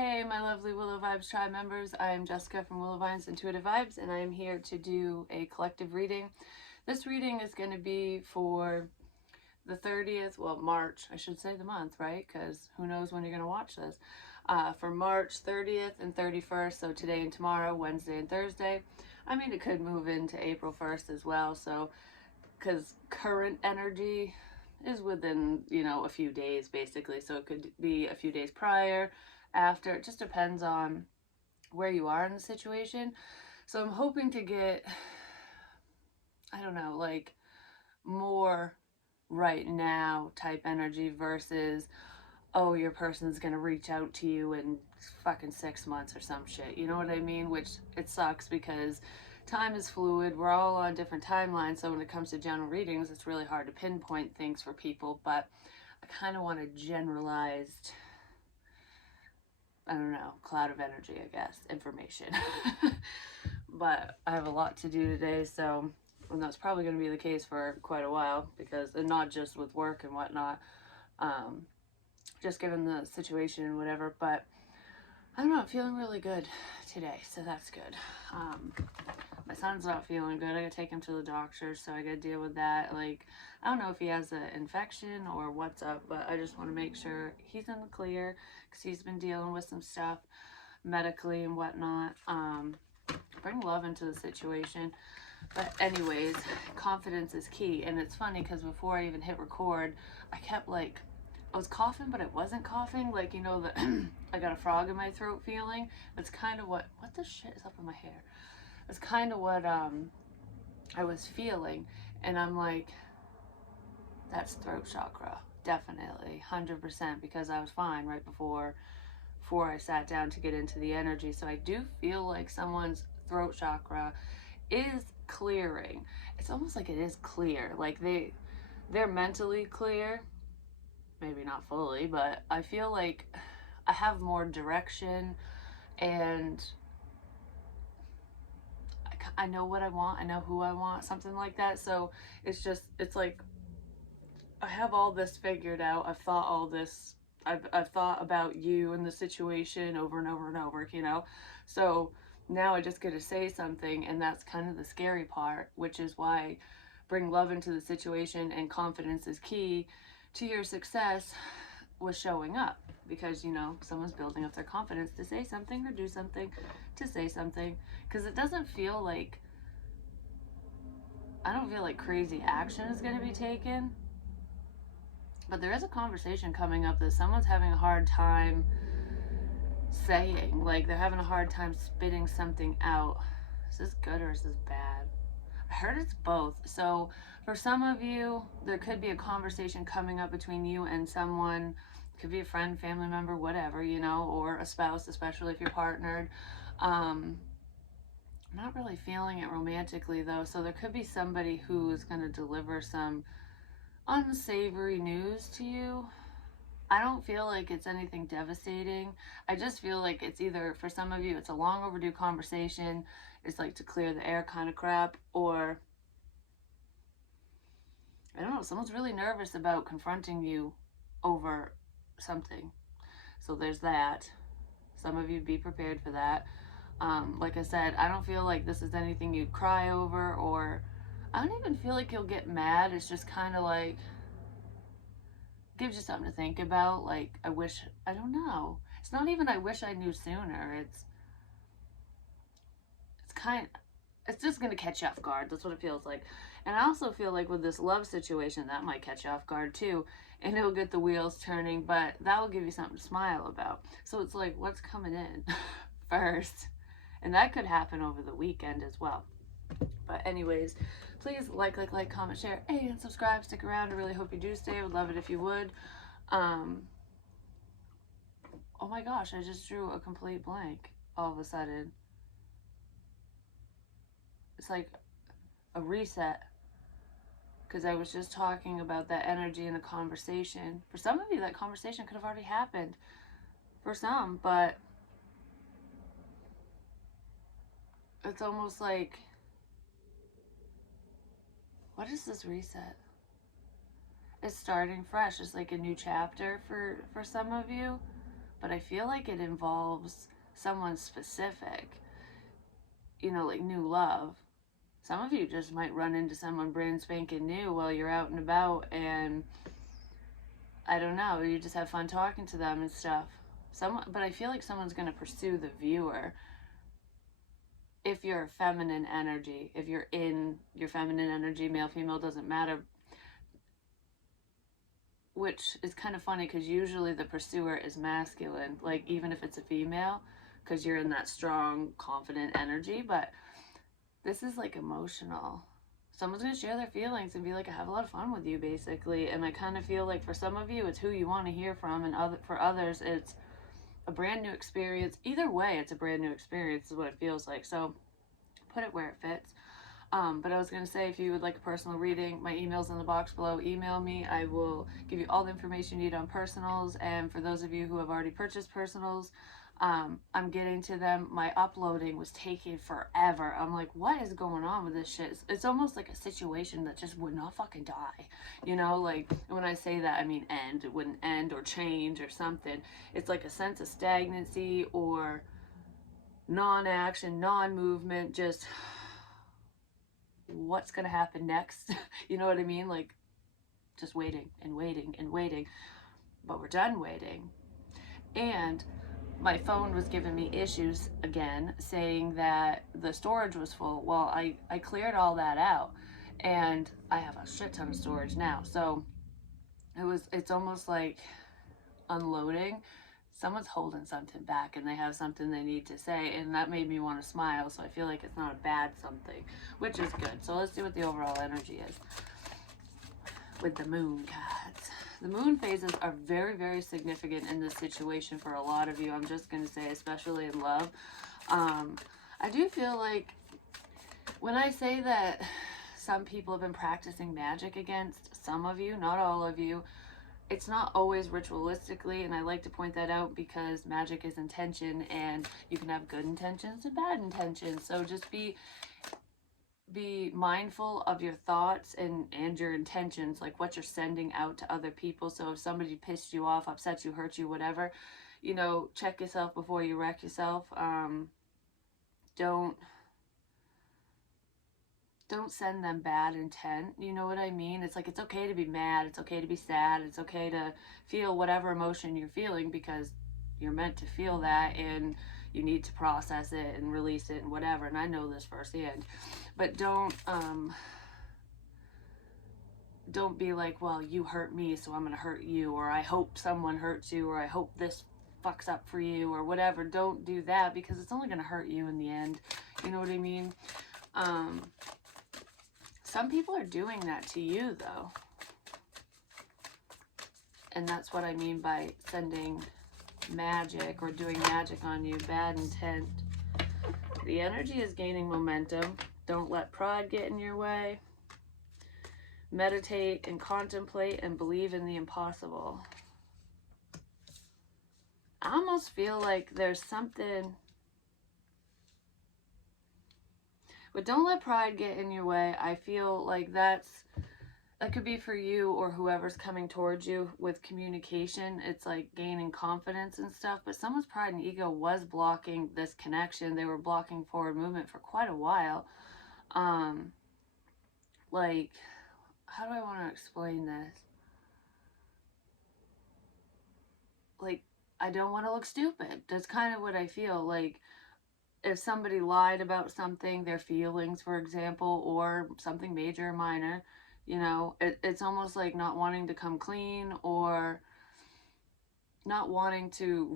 Hey, my lovely Willow Vibes tribe members. I am Jessica from Willow Vibes Intuitive Vibes, and I am here to do a collective reading. This reading is going to be for the 30th, well, March, I should say the month, right? Because who knows when you're going to watch this. For March 30th and 31st, so today and tomorrow, Wednesday and Thursday. I mean, it could move into April 1st as well, so, because current energy is within, a few days, basically. So it could be a few days prior, after. It just depends on where you are in the situation. So I'm hoping to get, I don't know, like more right now type energy versus, oh, your person's gonna reach out to you in fucking 6 months or some shit. You know what I mean? Which it sucks because time is fluid. We're all on different timelines. So when it comes to general readings, it's really hard to pinpoint things for people. But I kind of want a generalized, I don't know, cloud of energy, I guess, information. But I have a lot to do today, so, and that's probably going to be the case for quite a while, because, and not just with work and whatnot, just given the situation and whatever, but I don't know, I'm feeling really good today, so that's good. My son's not feeling good. I gotta take him to the doctor, so I gotta deal with that. Like, I don't know if he has an infection or what's up, but I just want to make sure he's in the clear because he's been dealing with some stuff medically and whatnot. Bring love into the situation. But anyways, confidence is key. And it's funny because before I even hit record, I kept like, I was coughing, but I wasn't coughing. Like, the I got a frog in my throat feeling. That's kind of what the shit is up in my hair? That's kind of what I was feeling. And I'm like, that's throat chakra. Definitely, 100%, because I was fine right before I sat down to get into the energy. So I do feel like someone's throat chakra is clearing. It's almost like it is clear. Like they're mentally clear. Maybe not fully, but I feel like I have more direction and I know what I want. I know who I want, something like that. So it's like I have all this figured out. I've thought all this. I've thought about you and the situation over and over and over. So now I just get to say something, and that's kind of the scary part, which is why bring love into the situation and confidence is key to your success with showing up, because someone's building up their confidence to say something or do something, to say something, because it doesn't feel like, I don't feel like crazy action is going to be taken. But there is a conversation coming up that someone's having a hard time saying. Like, they're having a hard time spitting something out. Is this good or is this bad? I heard it's both. So for some of you, there could be a conversation coming up between you and someone. It could be a friend, family member, whatever, or a spouse, especially if you're partnered. I'm not really feeling it romantically, though. So there could be somebody who is going to deliver some unsavory news to you. I don't feel like it's anything devastating. I just feel like it's either, for some of you, it's a long overdue conversation. It's like to clear the air kind of crap. Or, I don't know, someone's really nervous about confronting you over something. So there's that. Some of you be prepared for that. Like I said, I don't feel like this is anything you'd cry over, or I don't even feel like you'll get mad. It's just kind of like, gives you something to think about. Like, I don't know. It's not even I wish I knew sooner. It's just going to catch you off guard. That's what it feels like. And I also feel like with this love situation, that might catch you off guard too. And it'll get the wheels turning, but that will give you something to smile about. So it's like, what's coming in first? And that could happen over the weekend as well. But anyways, please like, comment, share, and subscribe. Stick around. I really hope you do stay. I would love it if you would. Oh my gosh, I just drew a complete blank all of a sudden. It's like a reset, because I was just talking about that energy in a conversation. For some of you, that conversation could have already happened. For some, but it's almost like, what is this reset? It's starting fresh. It's like a new chapter for some of you. but I feel like it involves someone specific, you know, like new love. Some of you just might run into someone brand spanking new while you're out and about, and I don't know, you just have fun talking to them and stuff. But I feel like someone's going to pursue the viewer if you're a feminine energy, if you're in your feminine energy, male, female, doesn't matter. Which is kind of funny because usually the pursuer is masculine, like even if it's a female, because you're in that strong, confident energy. But this is like emotional. Someone's going to share their feelings and be like, I have a lot of fun with you, basically. And I kind of feel like for some of you, it's who you want to hear from, and for others, it's a brand new experience. Either way, it's a brand new experience, is what it feels like. So put it where it fits. But I was going to say, if you would like a personal reading, my email's in the box below. Email me. I will give you all the information you need on personals. And for those of you who have already purchased personals, I'm getting to them. My uploading was taking forever. I'm like, what is going on with this shit? It's almost like a situation that just would not fucking die. You know, like when I say that, I mean end. It wouldn't end or change or something. It's like a sense of stagnancy or non-action, non-movement, just what's going to happen next. You know what I mean? Like just waiting and waiting and waiting. But we're done waiting. And my phone was giving me issues again, saying that the storage was full. Well, I cleared all that out, and I have a shit ton of storage now. So it's almost like unloading. Someone's holding something back and they have something they need to say, and that made me want to smile. So I feel like it's not a bad something, which is good. So let's see what the overall energy is with the moon cards. The moon phases are very, very significant in this situation for a lot of you. I'm just going to say, especially in love. I do feel like when I say that some people have been practicing magic against some of you, not all of you, it's not always ritualistically, and I like to point that out because magic is intention, and you can have good intentions and bad intentions. So just be mindful of your thoughts and your intentions, like what you're sending out to other people. So if somebody pissed you off, upset you, hurt you, whatever, you know, check yourself before you wreck yourself. Don't send them bad intent. You know what I mean? It's like, it's okay to be mad. It's okay to be sad. It's okay to feel whatever emotion you're feeling, because you're meant to feel that, and you need to process it and release it and whatever. And I know this firsthand. But don't be like, well, you hurt me, so I'm going to hurt you, or I hope someone hurts you, or I hope this fucks up for you, or whatever. Don't do that, because it's only going to hurt you in the end. You know what I mean? Some people are doing that to you, though. And that's what I mean by sending magic or doing magic on you. Bad intent. The energy is gaining momentum. Don't let pride get in your way. Meditate and contemplate and believe in the impossible. I almost feel like there's something... But don't let pride get in your way. I feel like that could be for you or whoever's coming towards you with communication. It's like gaining confidence and stuff. But someone's pride and ego was blocking this connection. They were blocking forward movement for quite a while. Like, how do I want to explain this? Like, I don't want to look stupid. That's kind of what I feel like. If somebody lied about something, their feelings, for example, or something major or minor, you know, it's almost like not wanting to come clean, or not wanting to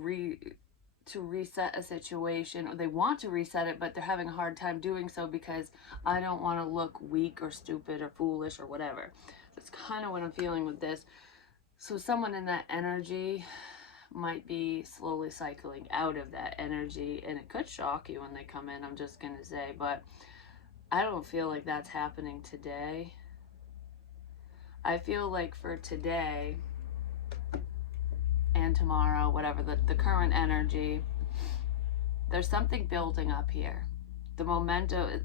reset a situation, or they want to reset it, but they're having a hard time doing so because I don't want to look weak or stupid or foolish or whatever. That's kind of what I'm feeling with this. So someone in that energy might be slowly cycling out of that energy, and it could shock you when they come in, I'm just gonna say. But I don't feel like that's happening today. I feel like for today and tomorrow, whatever, the current energy, there's something building up here. The momentum,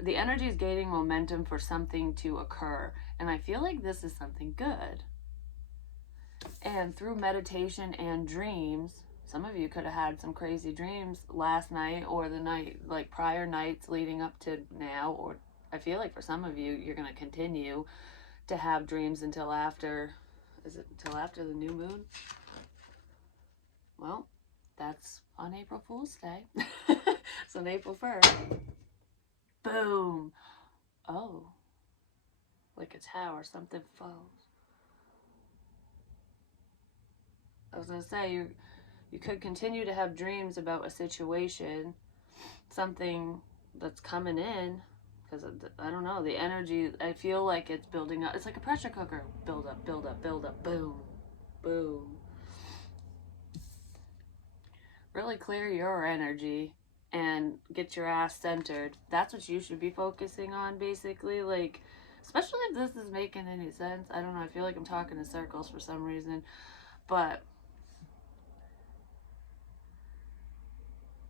the energy is gaining momentum for something to occur, and I feel like this is something good. And through meditation and dreams, some of you could have had some crazy dreams last night or the night, like prior nights leading up to now, or I feel like for some of you, you're going to continue to have dreams until after, is it until after the new moon? Well, that's on April Fool's Day. So on April 1st, boom. Oh, like a tower, something falls. I was going to say, you could continue to have dreams about a situation, something that's coming in, because I don't know, the energy, I feel like it's building up. It's like a pressure cooker. Build up, build up, build up, boom, boom. Really clear your energy and get your ass centered. That's what you should be focusing on, basically. Like, especially if this is making any sense. I don't know, I feel like I'm talking in circles for some reason, but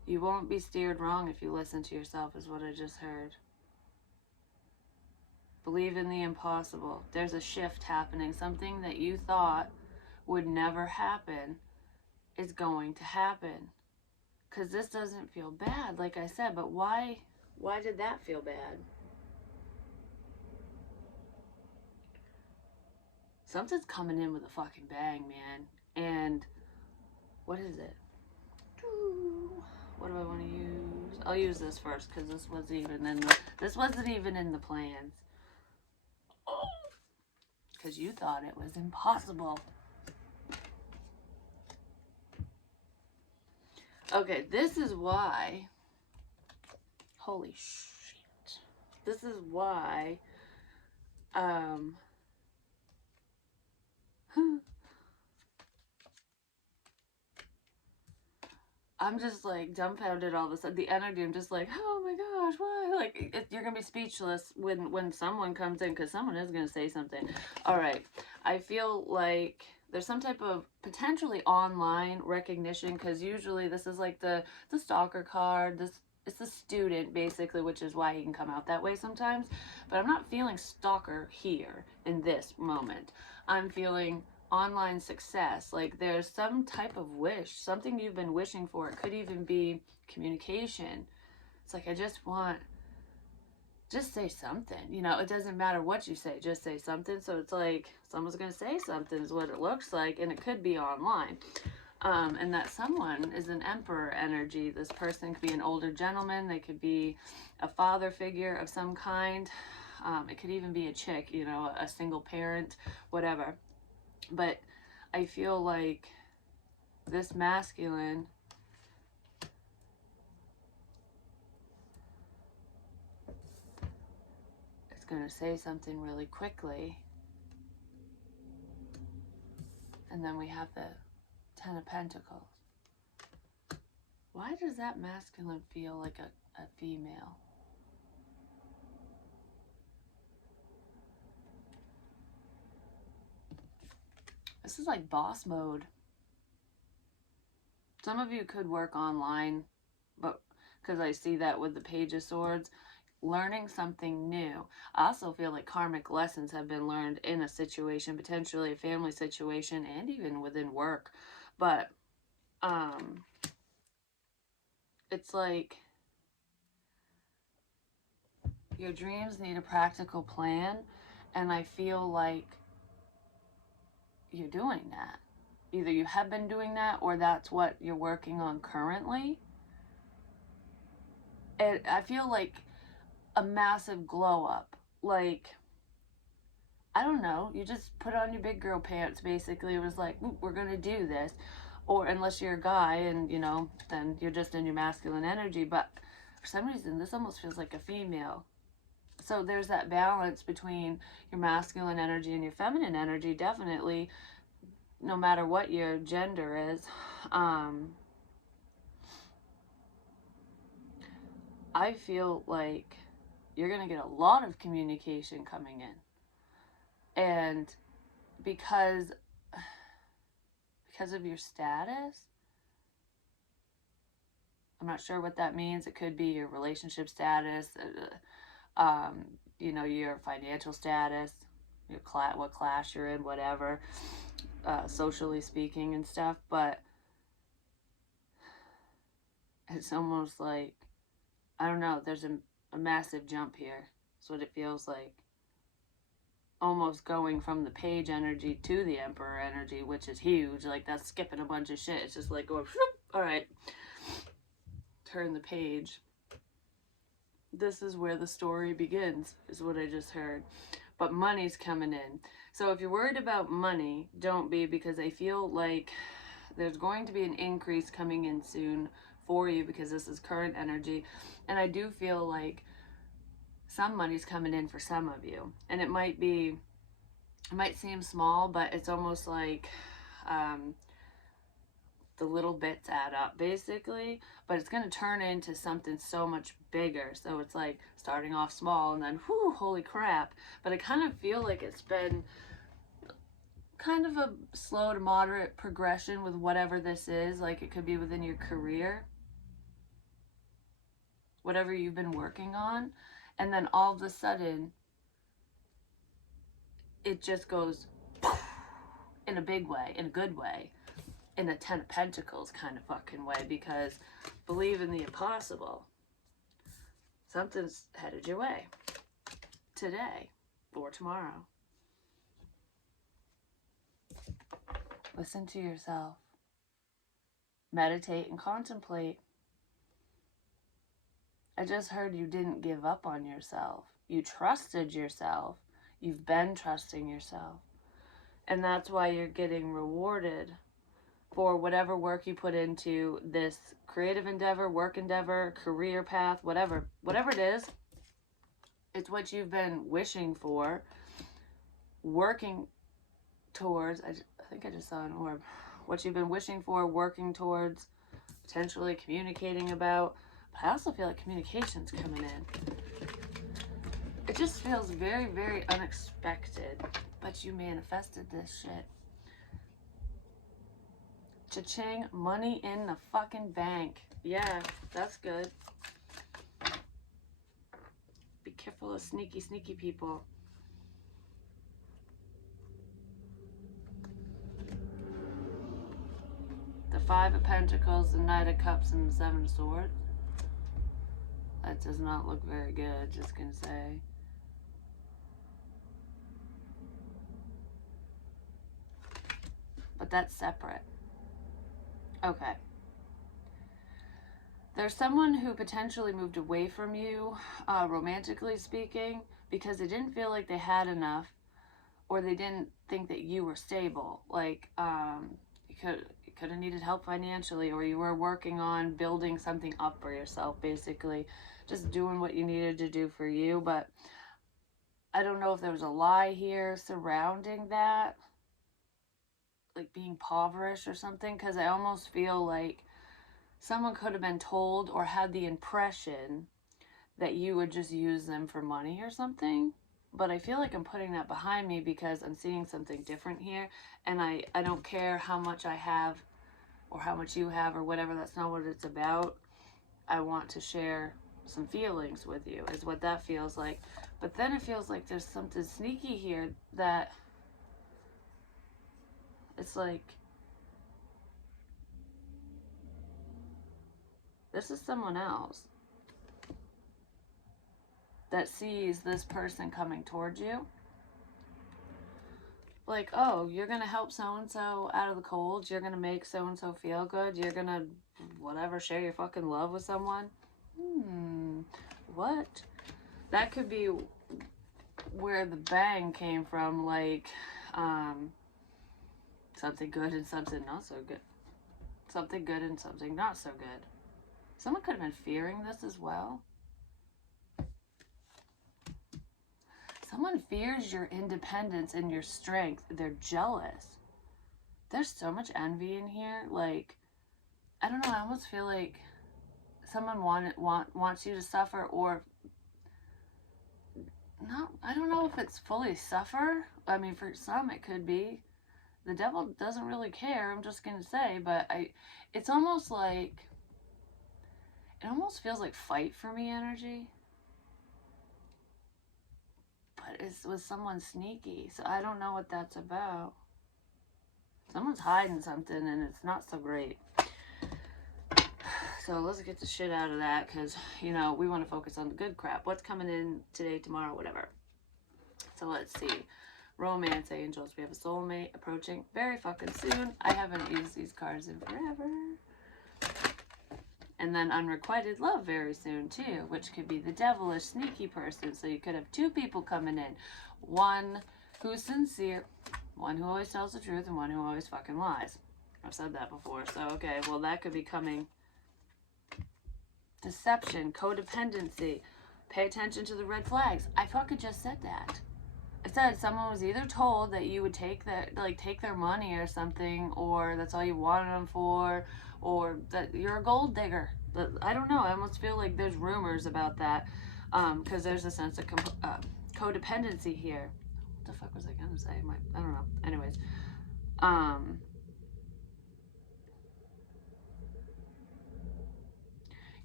you won't be steered wrong if you listen to yourself, is what I just heard. Believe in the impossible. There's a shift happening. Something that you thought would never happen is going to happen. Because this doesn't feel bad, like I said, but why did that feel bad? Something's coming in with a fucking bang, man. And what is it? What do I want to use? I'll use this first because this wasn't even in the plans. Because you thought it was impossible. Okay, this is why. Holy shit. This is why. I'm just like dumbfounded all of a sudden. The energy, I'm just like, oh my gosh, why? Like, you're gonna be speechless when someone comes in, because someone is gonna say something. All right, I feel like there's some type of potentially online recognition, because usually this is like the stalker card. It's the student basically, which is why he can come out that way sometimes. But I'm not feeling stalker here in this moment. I'm feeling online success. Like, there's some type of wish, something you've been wishing for. It could even be communication. It's like, I just say something, it doesn't matter what you say, just say something. So it's like someone's gonna say something is what it looks like, and it could be online. And that someone is an Emperor energy. This person could be an older gentleman, they could be a father figure of some kind, it could even be a chick, a single parent, whatever. But I feel like this masculine is going to say something really quickly. And then we have the Ten of Pentacles. Why does that masculine feel like a female? This is like boss mode. Some of you could work online, but because I see that with the Page of Swords, learning something new. I also feel like karmic lessons have been learned in a situation, potentially a family situation, and even within work. But it's like your dreams need a practical plan, and I feel like you're doing that. Either you have been doing that, or that's what you're working on currently. And I feel like a massive glow up. Like, I don't know, you just put on your big girl pants, basically. It was like, we're gonna do this. Or unless you're a guy and, then you're just in your masculine energy. But for some reason, this almost feels like a female. So there's that balance between your masculine energy and your feminine energy, definitely, no matter what your gender is. I feel like you're going to get a lot of communication coming in. And because of your status, I'm not sure what that means. It could be your relationship status, your financial status, what class you're in, whatever, socially speaking and stuff. But it's almost like, I don't know, there's a massive jump here. That's what it feels like. Almost going from the page energy to the emperor energy, which is huge. Like, that's skipping a bunch of shit. It's just like going, all right, turn the page. This is where the story begins, is what I just heard. But money's coming in. So if you're worried about money, don't be, because I feel like there's going to be an increase coming in soon for you, because this is current energy. And I do feel like some money's coming in for some of you. And it might seem small, but it's almost like the little bits add up, basically. But it's going to turn into something so much bigger. So it's like starting off small and then, whoo, holy crap. But I kind of feel like it's been kind of a slow to moderate progression with whatever this is. Like, it could be within your career, whatever you've been working on. And then all of a sudden, it just goes in a big way, in a good way, in a 10 of Pentacles kind of fucking way, because believe in the impossible. Something's headed your way today or tomorrow. Listen to yourself. Meditate and contemplate. I just heard you didn't give up on yourself. You trusted yourself. You've been trusting yourself. And that's why you're getting rewarded for whatever work you put into this creative endeavor, work endeavor, career path, whatever it is. It's what you've been wishing for, working towards. I think I just saw an orb. What you've been wishing for, working towards, potentially communicating about. But I also feel like communication's coming in. It just feels very, very unexpected. But you manifested this shit. Cha-ching, money in the fucking bank. Yeah, that's good. Be careful of sneaky, sneaky people. The 5 of Pentacles, the Knight of Cups, and the 7 of Swords. That does not look very good, just gonna say. But that's separate. Okay. There's someone who potentially moved away from you, romantically speaking, because they didn't feel like they had enough, or they didn't think that you were stable. Like, you could have needed help financially, or you were working on building something up for yourself, basically. Just doing what you needed to do for you. But I don't know if there was a lie here surrounding that, like being impoverished or something, because I almost feel like someone could have been told or had the impression that you would just use them for money or something. But I feel like I'm putting that behind me, because I'm seeing something different here. And I don't care how much I have or how much you have or whatever. That's not what it's about. I want to share some feelings with you, is what that feels like. But then it feels like there's something sneaky here, that it's like, this is someone else that sees this person coming towards you. Like, oh, you're going to help so-and-so out of the cold. You're going to make so-and-so feel good. You're going to, whatever, share your fucking love with someone. What? That could be where the bang came from. Like, something good and something not so good. Something good and something not so good. Someone could have been fearing this as well. Someone fears your independence and your strength. They're jealous. There's so much envy in here. Like, I don't know, I almost feel like someone wants you to suffer, or not. I don't know if it's fully suffer. I mean, for some it could be. The devil doesn't really care, I'm just gonna say. But it's almost like, it almost feels like fight for me energy. But it's with someone sneaky, so I don't know what that's about. Someone's hiding something, and it's not so great. So let's get the shit out of that, because, you know, we want to focus on the good crap. What's coming in today, tomorrow, whatever. So let's see. Romance angels. We have a soulmate approaching very fucking soon. I haven't used these cards in forever. And then unrequited love very soon too, which could be the devilish, sneaky person. So you could have two people coming in. One who's sincere, one who always tells the truth, and one who always fucking lies. I've said that before. So, okay, well, that could be coming. Deception, codependency. Pay attention to the red flags. I fucking just said that. I said someone was either told that you would take their money or something, or that's all you wanted them for, or that you're a gold digger. I don't know. I almost feel like there's rumors about that, because there's a sense of codependency here. What the fuck was I gonna say? I don't know. Anyways,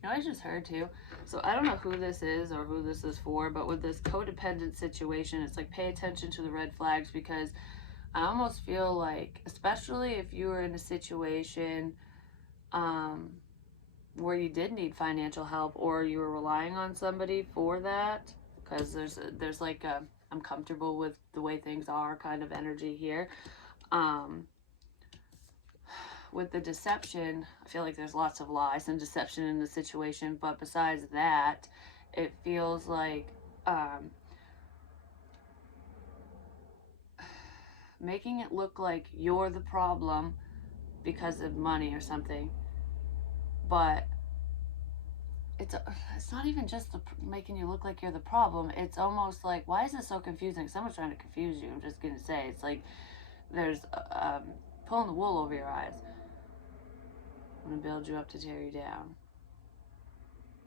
you know, I just heard too. So I don't know who this is or who this is for, but with this codependent situation, it's like pay attention to the red flags, because I almost feel like, especially if you were in a situation where you did need financial help, or you were relying on somebody for that, because there's like a I'm comfortable with the way things are kind of energy here. With the deception, I feel like there's lots of lies and deception in the situation, but besides that, it feels like making it look like you're the problem because of money or something. But it's not even just making you look like you're the problem. It's almost like, why is this so confusing? Someone's trying to confuse you. I'm just gonna say, it's like there's pulling the wool over your eyes. I'm gonna build you up to tear you down.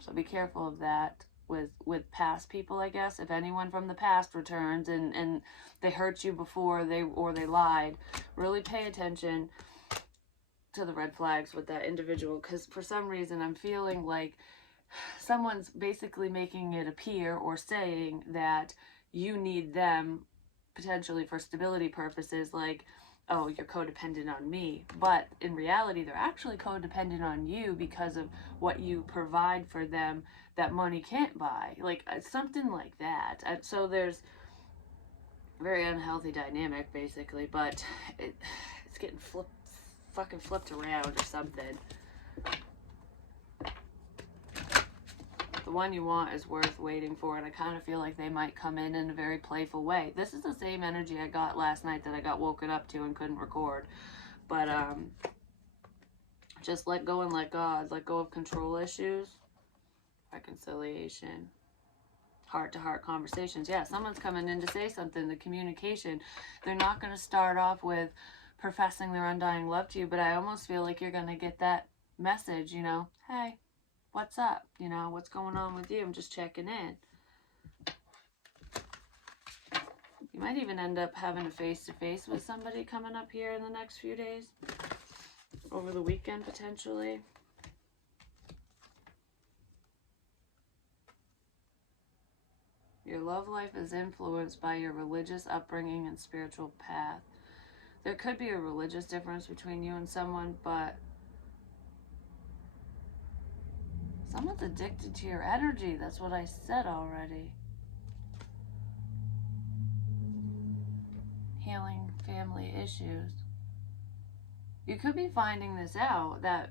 So be careful of that with past people, I guess. If anyone from the past returns and they hurt you before they lied, really pay attention to the red flags with that individual, because for some reason I'm feeling like someone's basically making it appear or saying that you need them potentially for stability purposes, like, oh, you're codependent on me. But in reality, they're actually codependent on you because of what you provide for them that money can't buy. Like, something like that. So there's a very unhealthy dynamic, basically, but it's getting fucking flipped around or something. The one you want is worth waiting for, and I kind of feel like they might come in a very playful way. This is the same energy I got last night that I got woken up to and couldn't record. But just let go and let God. Let go of control issues. Reconciliation. Heart-to-heart conversations. Yeah, someone's coming in to say something. The communication. They're not going to start off with professing their undying love to you, but I almost feel like you're going to get that message, you know, hey, what's up? You know, what's going on with you? I'm just checking in. You might even end up having a face-to-face with somebody coming up here in the next few days. Over the weekend, potentially. Your love life is influenced by your religious upbringing and spiritual path. There could be a religious difference between you and someone, but someone's addicted to your energy. That's what I said already. Healing family issues. You could be finding this out, that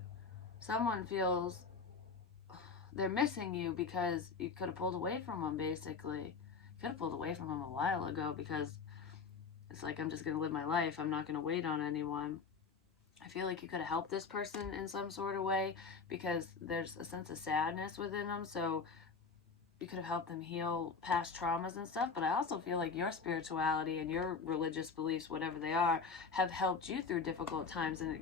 someone feels they're missing you because you could have pulled away from them, basically. You could have pulled away from them a while ago, because it's like, I'm just going to live my life. I'm not going to wait on anyone. I feel like you could have helped this person in some sort of way, because there's a sense of sadness within them. So you could have helped them heal past traumas and stuff. But I also feel like your spirituality and your religious beliefs, whatever they are, have helped you through difficult times. And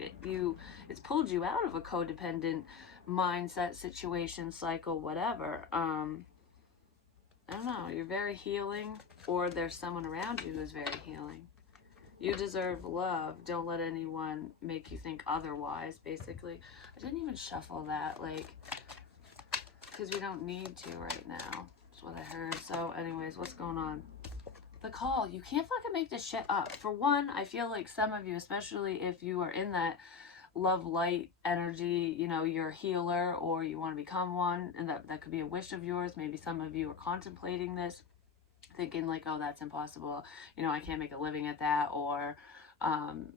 it's pulled you out of a codependent mindset, situation, cycle, whatever. I don't know. You're very healing, or there's someone around you who's very healing. You deserve love. Don't let anyone make you think otherwise, basically. I didn't even shuffle that, like, because we don't need to right now. That's what I heard. So anyways, what's going on? The call. You can't fucking make this shit up. For one, I feel like some of you, especially if you are in that love light energy, you know, you're a healer or you want to become one, and that could be a wish of yours. Maybe some of you are contemplating this, thinking like, oh, that's impossible, you know, I can't make a living at that, or I'm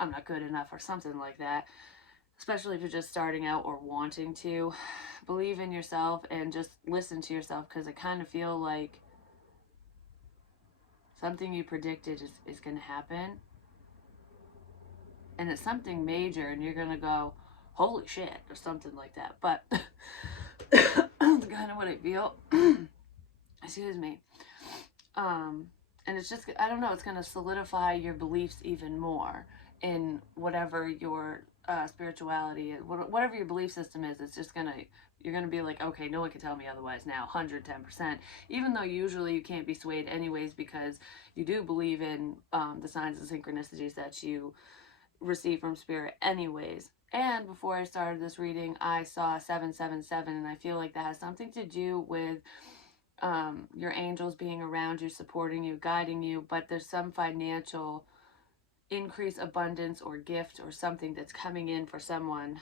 not good enough, or something like that. Especially if you're just starting out or wanting to. Believe in yourself and just listen to yourself, because I kind of feel like something you predicted is going to happen, and it's something major, and you're going to go, holy shit, or something like that. But that's kind of what I feel. Excuse me. And it's just, I don't know, it's going to solidify your beliefs even more in whatever your spirituality is, whatever your belief system is. It's just going to, you're going to be like, okay, no one can tell me otherwise now, 110%. Even though usually you can't be swayed anyways, because you do believe in the signs and synchronicities that you receive from spirit anyways. And before I started this reading, I saw 777, and I feel like that has something to do with your angels being around you, supporting you, guiding you, but there's some financial increase, abundance, or gift, or something that's coming in for someone,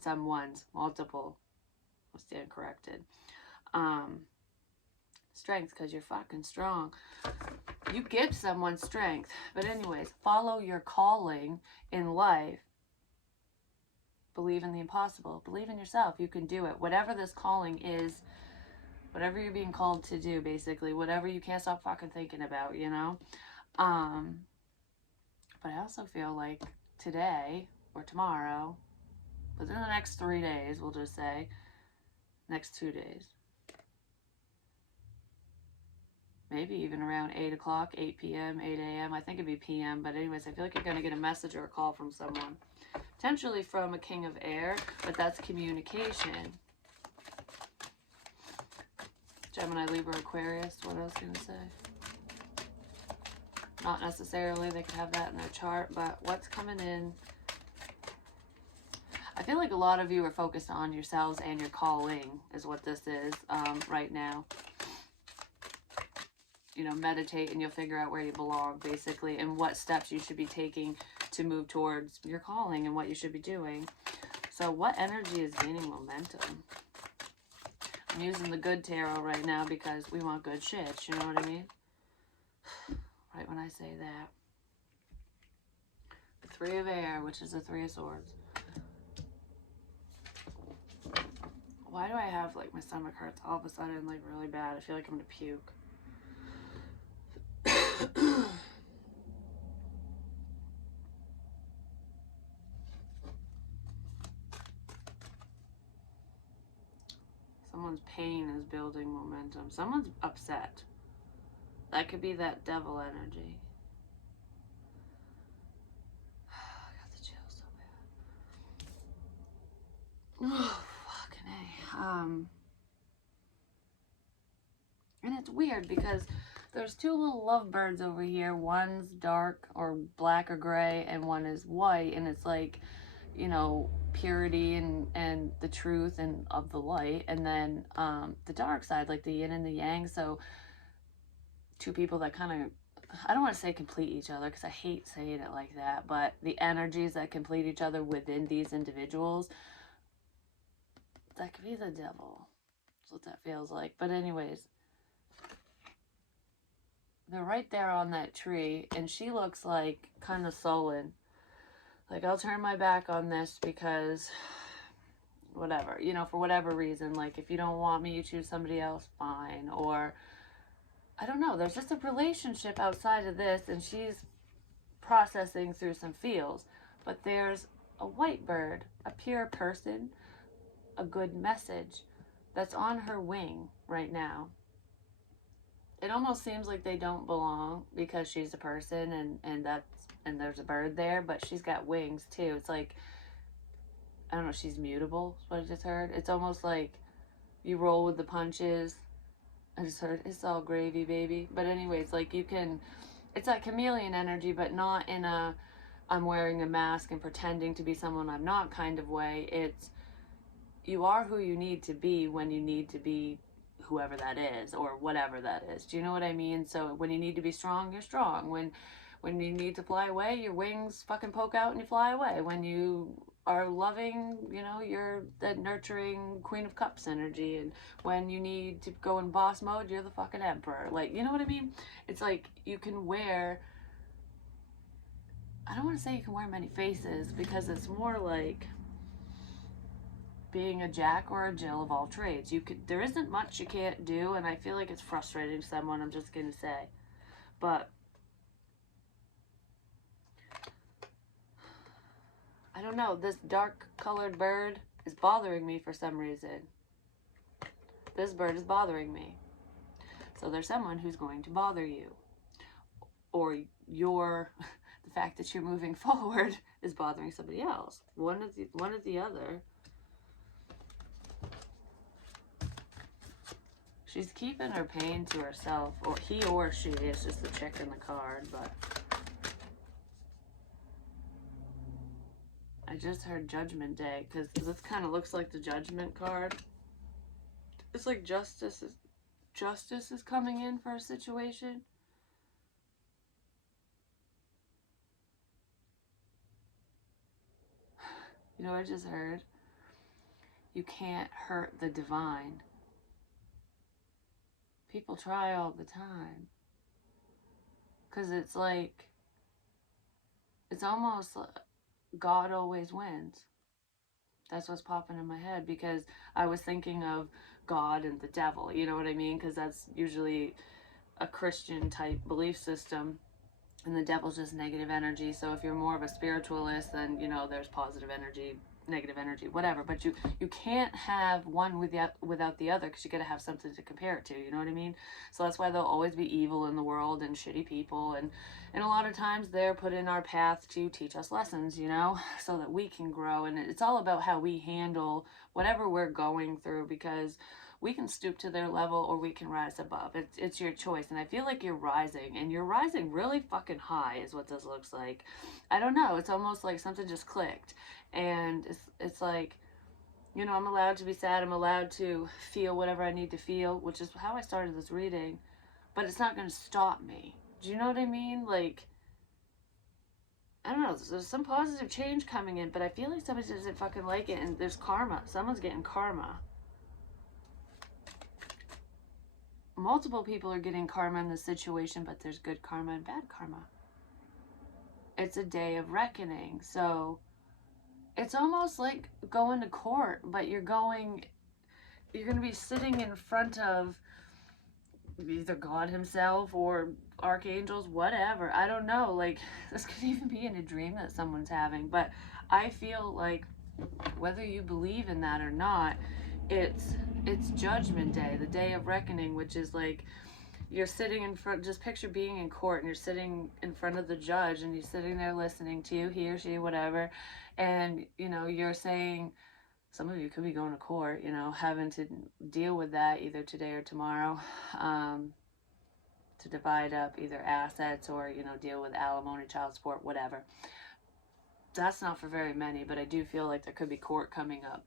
someone's, multiple, I'll stand corrected, strength, because you're fucking strong. You give someone strength. But anyways, follow your calling in life. Believe in the impossible. Believe in yourself. You can do it. Whatever this calling is, whatever you're being called to do, basically, whatever you can't stop fucking thinking about, you know? But I also feel like today or tomorrow, within the next 3 days, we'll just say, next 2 days, maybe even around 8 o'clock, 8 p.m., 8 a.m., I think it'd be p.m., but anyways, I feel like you're going to get a message or a call from someone, potentially from a king of air, but that's communication. Gemini, Libra, Aquarius, what else can I say? Not necessarily, they could have that in their chart, but what's coming in? I feel like a lot of you are focused on yourselves and your calling is what this is right now. You know, meditate and you'll figure out where you belong, basically, and what steps you should be taking to move towards your calling and what you should be doing. So what energy is gaining momentum? I'm using the good tarot right now because we want good shit, you know what I mean? Right when I say that. The Three of Air, which is the Three of Swords. Why do I have, like, my stomach hurts all of a sudden, like, really bad? I feel like I'm gonna puke. Someone's pain is building momentum. Someone's upset. That could be that devil energy. I got the chills so bad. Oh, fucking A. And it's weird because there's two little lovebirds over here. One's dark or black or gray, and one is white. And it's like, you know, purity and the truth and of the light. And then the dark side, like the yin and the yang. So two people that kind of, I don't want to say complete each other because I hate saying it like that, but the energies that complete each other within these individuals, that could be the devil. That's what that feels like. But anyways, they're right there on that tree, and she looks like kind of sullen. Like, I'll turn my back on this because whatever, you know, for whatever reason. Like, if you don't want me, you choose somebody else, fine. Or I don't know, there's just a relationship outside of this, and she's processing through some feels. But there's a white bird, a pure person, a good message that's on her wing right now. It almost seems like they don't belong because she's a person and there's a bird there, but she's got wings too. It's like, I don't know, she's mutable, is what I just heard. It's almost like you roll with the punches. I just heard, it's all gravy, baby. But anyways, like, you can, it's that chameleon energy, but not in a, I'm wearing a mask and pretending to be someone I'm not kind of way. It's, you are who you need to be when you need to be whoever that is, or whatever that is. Do you know what I mean? So when you need to be strong, you're strong. When you need to fly away, your wings fucking poke out and you fly away. When you are loving, you know, you're that nurturing Queen of Cups energy. And when you need to go in boss mode, you're the fucking Emperor. Like, you know what I mean? It's like you can wear, I don't want to say you can wear many faces, because it's more like being a Jack or a Jill of all trades. There isn't much you can't do, and I feel like it's frustrating to someone, I'm just gonna say. But I don't know, this dark colored bird is bothering me for some reason. This bird is bothering me. So there's someone who's going to bother you. Or the fact that you're moving forward is bothering somebody else. One or the other. She's keeping her pain to herself, or he or she. It's just the chick in the card, but I just heard Judgment Day, because this kind of looks like the Judgment card. It's like justice is coming in for a situation. You know what I just heard? You can't hurt the divine. People try all the time. Because it's like, it's almost like God always wins. That's what's popping in my head, because I was thinking of God and the devil, you know what I mean? Because that's usually a Christian type belief system, and the devil's just negative energy. So if you're more of a spiritualist, then, you know, there's positive energy, negative energy, whatever. But you can't have one without the other, because you got to have something to compare it to, you know what I mean? So that's why there'll always be evil in the world and shitty people, and a lot of times they're put in our path to teach us lessons, you know, so that we can grow. And it's all about how we handle whatever we're going through, because we can stoop to their level or we can rise above. It's your choice. And I feel like you're rising, and you're rising really fucking high is what this looks like. I don't know. It's almost like something just clicked. And it's like, you know, I'm allowed to be sad. I'm allowed to feel whatever I need to feel, which is how I started this reading. But it's not going to stop me. Do you know what I mean? Like, I don't know, there's some positive change coming in, but I feel like somebody doesn't fucking like it, and there's karma. Someone's getting karma. Multiple people are getting karma in this situation, but there's good karma and bad karma. It's a day of reckoning. So it's almost like going to court, but you're going to be sitting in front of either God himself or archangels, whatever. I don't know. Like, this could even be in a dream that someone's having. But I feel like whether you believe in that or not, it's Judgment Day, the day of reckoning, which is like you're sitting in front, just picture being in court, and you're sitting in front of the judge, and he's sitting there listening to you, he or she, whatever, and, you know, you're saying, some of you could be going to court, you know, having to deal with that either today or tomorrow, to divide up either assets or, you know, deal with alimony, child support, whatever. That's not for very many, but I do feel like there could be court coming up.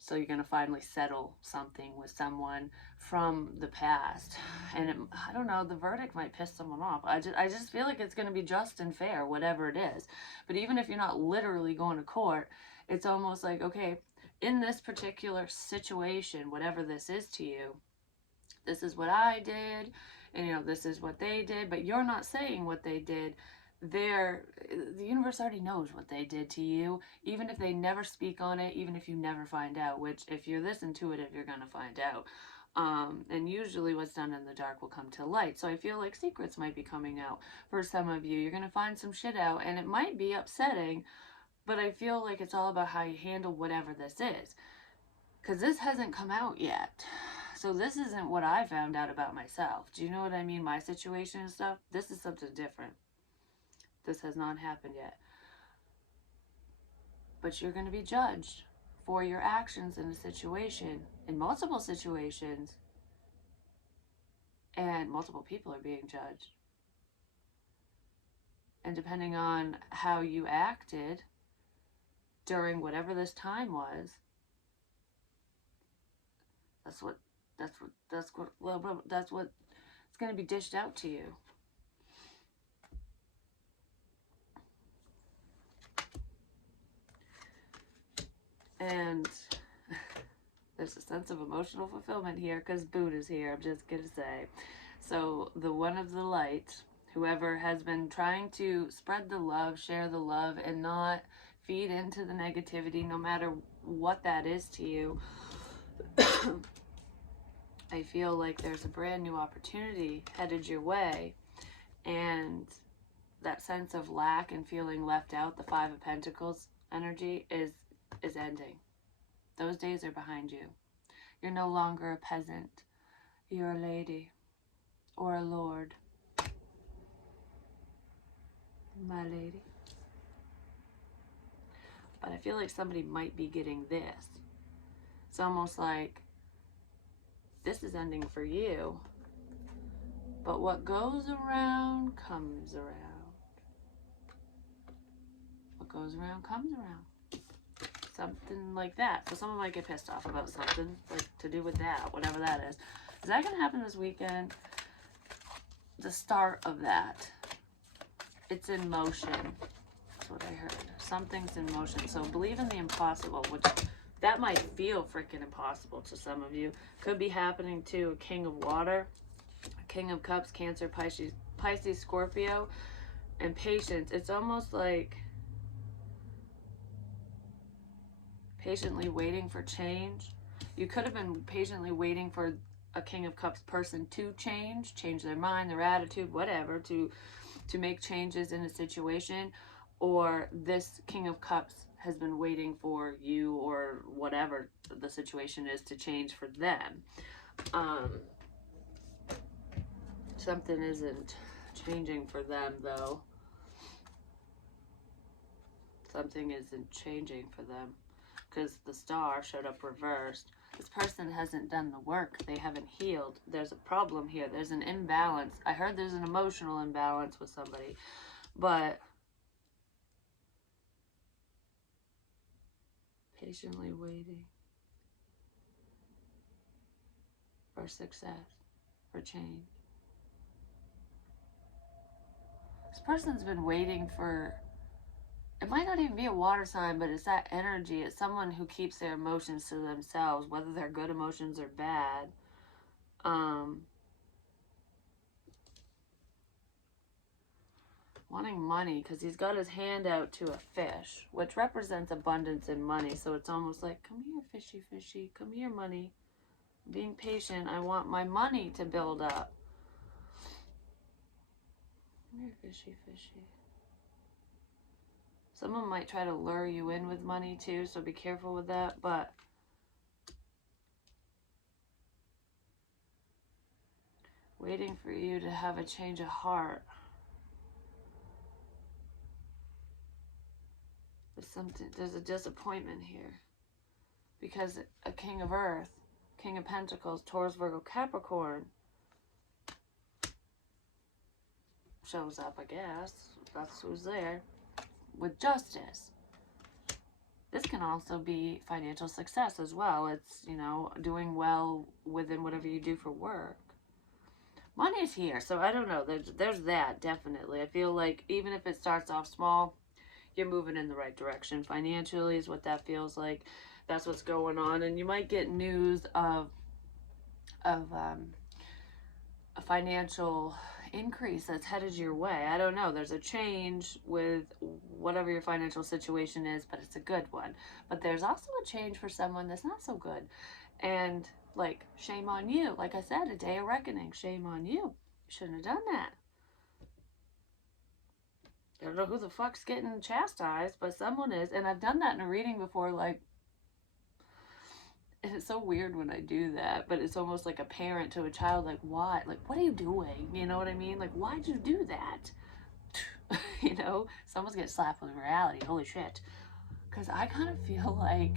So you're going to finally settle something with someone from the past. And I don't know, the verdict might piss someone off. I just feel like it's going to be just and fair, whatever it is. But even if you're not literally going to court, it's almost like, okay, in this particular situation, whatever this is to you, this is what I did, and, you know, this is what they did, but you're not saying what they did. The universe already knows what they did to you, even if they never speak on it, even if you never find out, which if you're this intuitive, you're going to find out. And usually what's done in the dark will come to light. So I feel like secrets might be coming out for some of you. You're going to find some shit out, and it might be upsetting, but I feel like it's all about how you handle whatever this is. Because this hasn't come out yet. So this isn't what I found out about myself. Do you know what I mean? My situation and stuff. This is something different. This has not happened yet. But you're going to be judged for your actions in a situation, in multiple situations. And multiple people are being judged. And depending on how you acted during whatever this time was, that's what's going to be dished out to you. And there's a sense of emotional fulfillment here because Buddha's here, I'm just going to say. So the one of the light, whoever has been trying to spread the love, share the love, and not feed into the negativity, no matter what that is to you, I feel like there's a brand new opportunity headed your way. And that sense of lack and feeling left out, the Five of Pentacles energy, is ending. Those days are behind you. You're no longer a peasant. You're a lady or a lord. My lady. But I feel like somebody might be getting this. It's almost like this is ending for you. But what goes around comes around. What goes around comes around. Something like that. So someone might get pissed off about something like to do with that, whatever that is. Is that going to happen this weekend? The start of that. It's in motion. That's what I heard. Something's in motion. So believe in the impossible, which that might feel freaking impossible to some of you. Could be happening to a King of Water, a King of Cups, Cancer, Pisces, Scorpio, and patience. It's almost like patiently waiting for change. You could have been patiently waiting for a King of Cups person to change their mind, their attitude, whatever, to make changes in a situation, or this King of Cups has been waiting for you or whatever the situation is to change for them. Something isn't changing for them though. Something isn't changing for them because the Star showed up reversed. This person hasn't done the work. They haven't healed. There's a problem here. There's an imbalance. I heard there's an emotional imbalance with somebody, but patiently waiting for success, for change. This person's been waiting for, it might not even be a water sign, but it's that energy. It's someone who keeps their emotions to themselves, whether they're good emotions or bad. Wanting money because he's got his hand out to a fish, which represents abundance and money. So it's almost like, come here, fishy, fishy. Come here, money. Being patient. I want my money to build up. Come here, fishy, fishy. Someone might try to lure you in with money too, so be careful with that. But waiting for you to have a change of heart. There's a disappointment here. Because a King of Earth, King of Pentacles, Taurus, Virgo, Capricorn shows up, I guess. That's who's there. With justice. This can also be financial success as well. It's, you know, doing well within whatever you do for work. Money's here, so I don't know. There's that, definitely. I feel like even if it starts off small, you're moving in the right direction. Financially is what that feels like. That's what's going on. And you might get news of a financial increase that's headed your way. I don't know. There's a change with whatever your financial situation is, but it's a good one. But there's also a change for someone that's not so good. And like, shame on you. Like I said, a day of reckoning. Shame on you. You shouldn't have done that. I don't know who the fuck's getting chastised, but someone is. And I've done that in a reading before, like, and it's so weird when I do that, but it's almost like a parent to a child, like, why? Like, what are you doing? You know what I mean? Like, why'd you do that? You know, someone's getting slapped with reality. Holy shit. Because I kind of feel like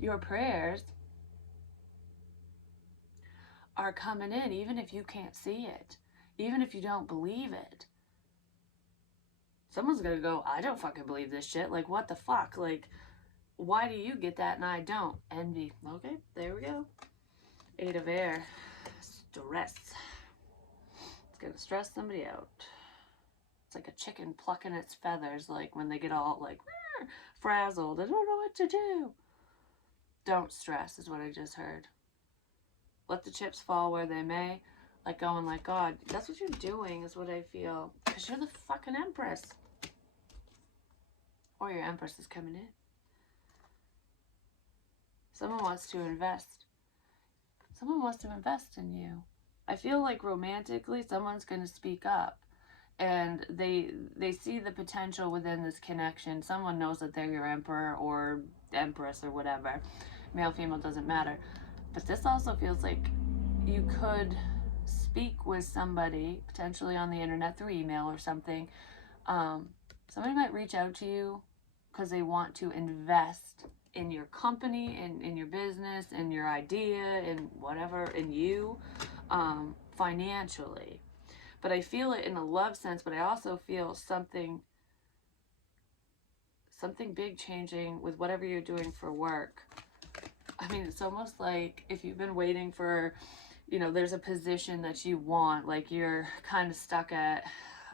your prayers are coming in, even if you can't see it, even if you don't believe it. Someone's gonna go, I don't fucking believe this shit. Like, what the fuck? Like, why do you get that and I don't? Envy. Okay, there we go. 8 of Air. Stress. It's gonna stress somebody out. It's like a chicken plucking its feathers, like when they get all like, frazzled. I don't know what to do. Don't stress is what I just heard. Let the chips fall where they may. Let go and let God. That's what you're doing is what I feel. Because you're the fucking Empress. Or your Empress is coming in. Someone wants to invest. Someone wants to invest in you. I feel like romantically someone's going to speak up. And they see the potential within this connection. Someone knows that they're your emperor or empress or whatever. Male, female, doesn't matter. But this also feels like you could speak with somebody, potentially on the internet through email or something. Somebody might reach out to you because they want to invest in your company, in your business, in your idea, in whatever, in you, financially. But I feel it in a love sense, but I also feel something big changing with whatever you're doing for work. I mean, it's almost like if you've been waiting for, there's a position that you want, like you're kind of stuck at,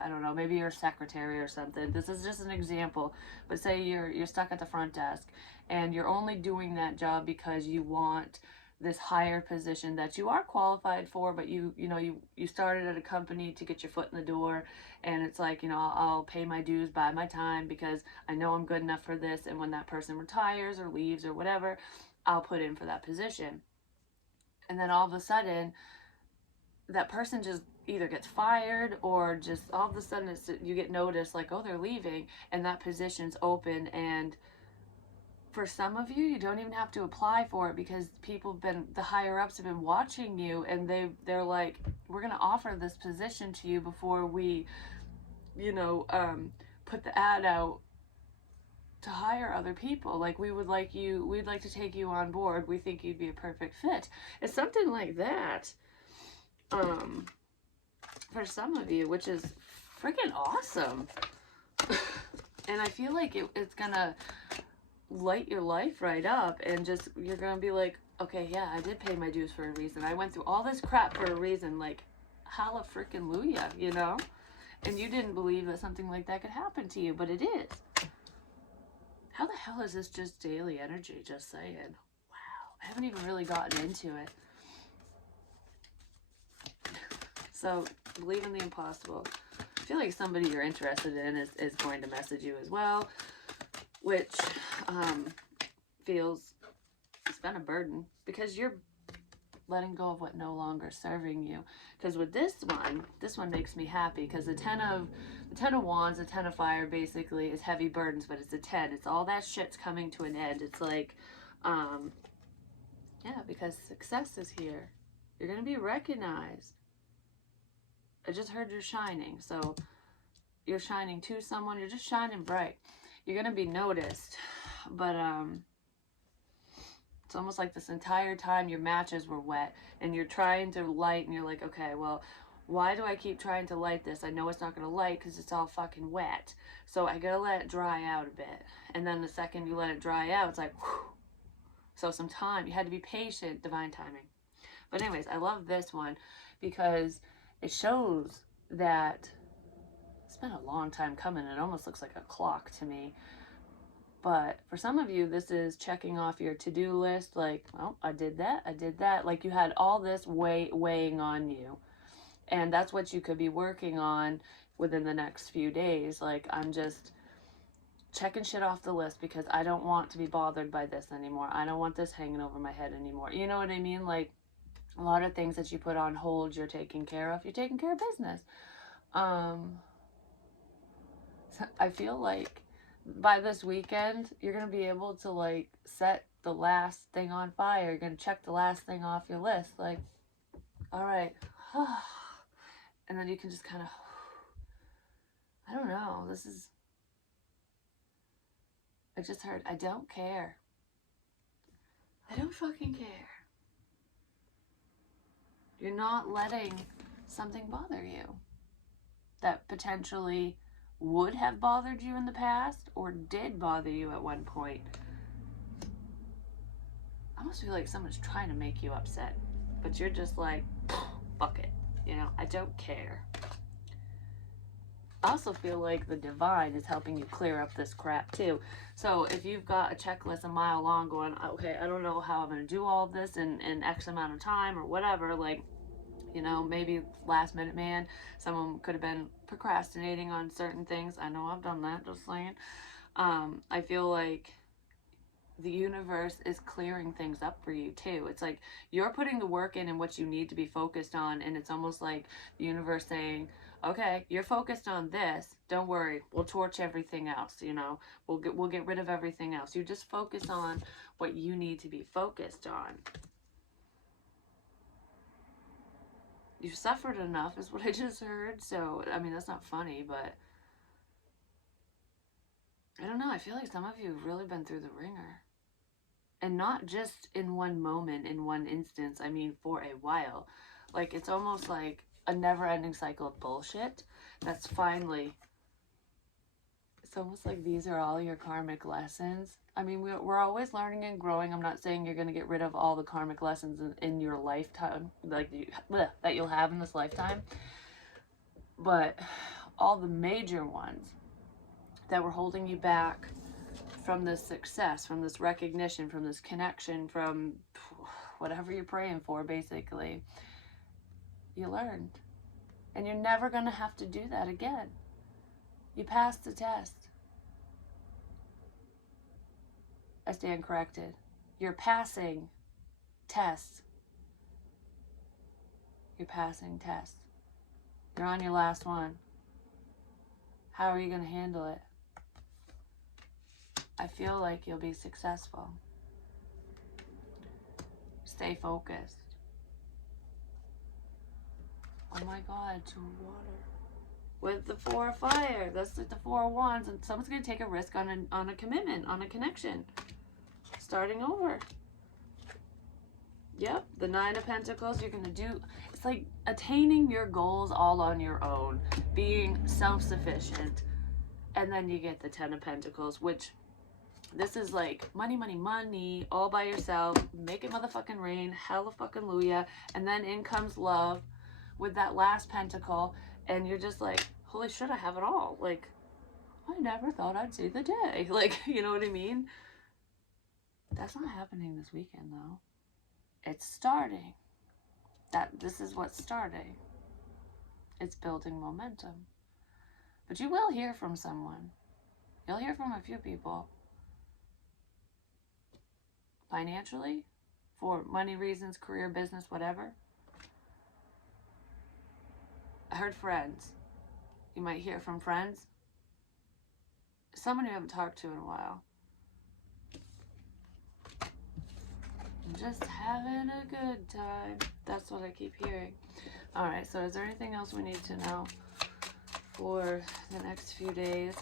I don't know, maybe you're a secretary or something. This is just an example, but say you're stuck at the front desk and you're only doing that job because you want this higher position that you are qualified for, but you started at a company to get your foot in the door, and it's like, I'll pay my dues, buy my time because I know I'm good enough for this, and when that person retires or leaves or whatever, I'll put in for that position. And then all of a sudden that person just either gets fired or just all of a sudden you get noticed like, oh, they're leaving, and that position's open. And for some of you, you don't even have to apply for it because the higher ups have been watching you, and they're like, we're going to offer this position to you before we, put the ad out to hire other people. Like, we'd like to take you on board. We think you'd be a perfect fit. It's something like that. For some of you, which is freaking awesome. And I feel like it's gonna light your life right up, and just, you're gonna be like, okay, yeah, I did pay my dues for a reason. I went through all this crap for a reason. Like, halla freaking luya, And you didn't believe that something like that could happen to you, but it is. How the hell is this just daily energy? Just saying. Wow. I haven't even really gotten into it. So, believe in the impossible. I feel like somebody you're interested in is going to message you as well, which feels, it's been a burden because you're letting go of what no longer serving you. Because with this one makes me happy, because the ten of wands, the 10 of fire basically is heavy burdens, but it's a 10. It's all that shit's coming to an end. It's like, yeah, because success is here. You're going to be recognized. I just heard you're shining. So you're shining to someone. You're just shining bright. You're going to be noticed. But it's almost like this entire time your matches were wet and you're trying to light, and you're like, okay, well, why do I keep trying to light this? I know it's not going to light because it's all fucking wet. So I got to let it dry out a bit. And then the second you let it dry out, it's like, whew. So some time. You had to be patient. Divine timing. But anyways, I love this one because it shows that it's been a long time coming. It almost looks like a clock to me. But for some of you, this is checking off your to-do list. Like, well, I did that. Like, you had all this weighing on you. And that's what you could be working on within the next few days. Like, I'm just checking shit off the list because I don't want to be bothered by this anymore. I don't want this hanging over my head anymore. You know what I mean? Like, a lot of things that you put on hold, you're taking care of. You're taking care of business. So I feel like by this weekend, you're going to be able to, like, set the last thing on fire. You're going to check the last thing off your list. Like, all right. And then you can just kind of, I don't know. I just heard, I don't care. I don't fucking care. You're not letting something bother you that potentially would have bothered you in the past or did bother you at one point. I almost feel like someone's trying to make you upset, but you're just like, fuck it. I don't care. I also feel like the divine is helping you clear up this crap too. So if you've got a checklist a mile long going, okay, I don't know how I'm going to do all of this in X amount of time or whatever, like, you know, maybe last minute man, someone could have been procrastinating on certain things. I know I've done that, just saying. I feel like the universe is clearing things up for you too. It's like you're putting the work in and what you need to be focused on, and it's almost like the universe saying, okay, you're focused on this, don't worry, we'll torch everything else, you know, we'll get rid of everything else. You just focus on what you need to be focused on. You've suffered enough is what I just heard. So I mean, that's not funny, but I don't know, I feel like some of you have really been through the ringer. And not just in one moment, in one instance, I mean for a while. Like, it's almost like a never-ending cycle of bullshit that's finally, it's almost like these are all your karmic lessons. I mean, we're always learning and growing. I'm not saying you're going to get rid of all the karmic lessons in your lifetime, like that you'll have in this lifetime, but all the major ones that were holding you back from this success, from this recognition, from this connection, from whatever you're praying for, basically, you learned. And you're never going to have to do that again. You passed the test. I stand corrected. You're passing tests. You're passing tests. You're on your last one. How are you going to handle it? I feel like you'll be successful. Stay focused. Oh my God, to water. With the 4 of fire, that's like the 4 of wands, and someone's going to take a risk on a commitment, on a connection. Starting over. Yep, the 9 of Pentacles, you're going to do, it's like attaining your goals all on your own, being self-sufficient, and then you get the 10 of Pentacles, which this is like money, money, money, all by yourself, make it motherfucking rain, hallelujah, and then in comes love with that last pentacle, and you're just like, holy shit, I have it all. Like, I never thought I'd see the day. Like, you know what I mean? That's not happening this weekend, though. It's starting. This is what's starting. It's building momentum. But you will hear from someone. You'll hear from a few people. Financially, for money reasons, career, business, whatever. I heard friends. You might hear from friends. Someone you haven't talked to in a while. I'm just having a good time. That's what I keep hearing. Alright, so is there anything else we need to know for the next few days?